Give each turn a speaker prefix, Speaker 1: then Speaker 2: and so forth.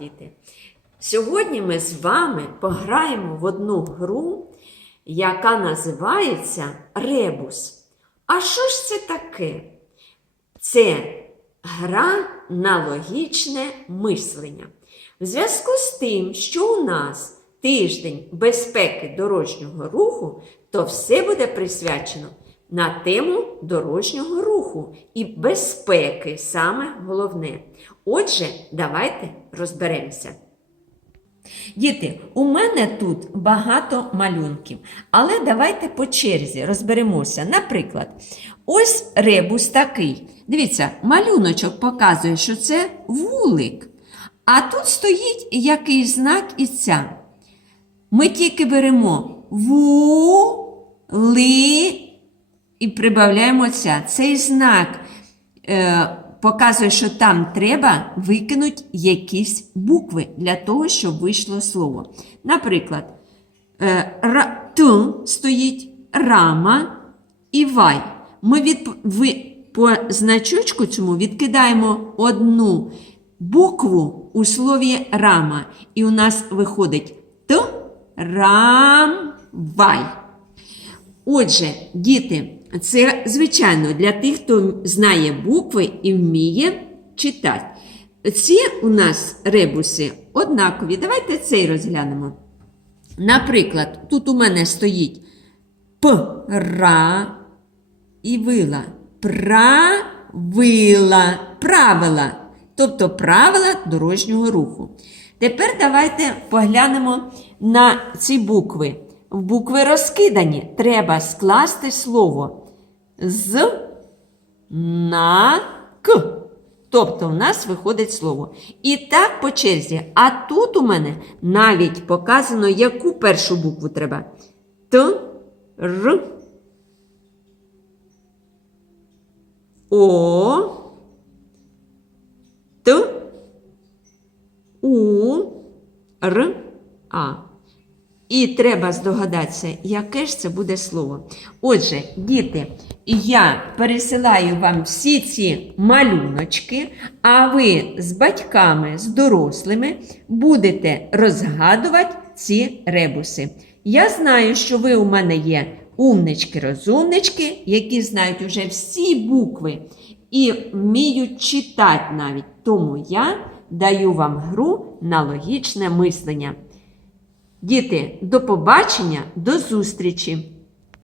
Speaker 1: діти! Сьогодні ми з вами пограємо в одну гру, яка називається ребус. А що ж це таке? Це гра на логічне мислення. В зв'язку з тим, що у нас тиждень безпеки дорожнього руху, то все буде присвячено на тему дорожнього руху і безпеки саме головне. Отже, давайте розберемося. Діти, у мене тут багато малюнків, але давайте по черзі розберемося. Наприклад, ось ребус такий. Дивіться, малюночок показує, що це вулик. А тут стоїть який знак і ця. Ми тільки беремо ву, ли і прибавляємо ця. Цей знак е, показує, що там треба викинути якісь букви для того, щоб вийшло слово. Наприклад, е, т стоїть рама і вай. Ми від, ви, по значочку цьому відкидаємо одну букву у слові рама. І у нас виходить т рам вай. Отже, діти, це звичайно для тих, хто знає букви і вміє читати. Ці у нас ребуси однакові. Давайте цей розглянемо. Наприклад, тут у мене стоїть пра і вила. Правила. Правила. Тобто правила дорожнього руху. Тепер давайте поглянемо на ці букви. Букви розкидані. Треба скласти слово з на к. Тобто в нас виходить слово. І так по черзі. А тут у мене навіть показано, яку першу букву треба. Т, Р, О, Т, У, Р, А. І треба здогадатися, яке ж це буде слово. Отже, діти, я пересилаю вам всі ці малюночки, а ви з батьками, з дорослими будете розгадувати ці ребуси. Я знаю, що ви у мене є умнички-розумнички, які знають уже всі букви і вміють читати навіть. Тому я даю вам гру на логічне мислення. Діти, до побачення, до зустрічі!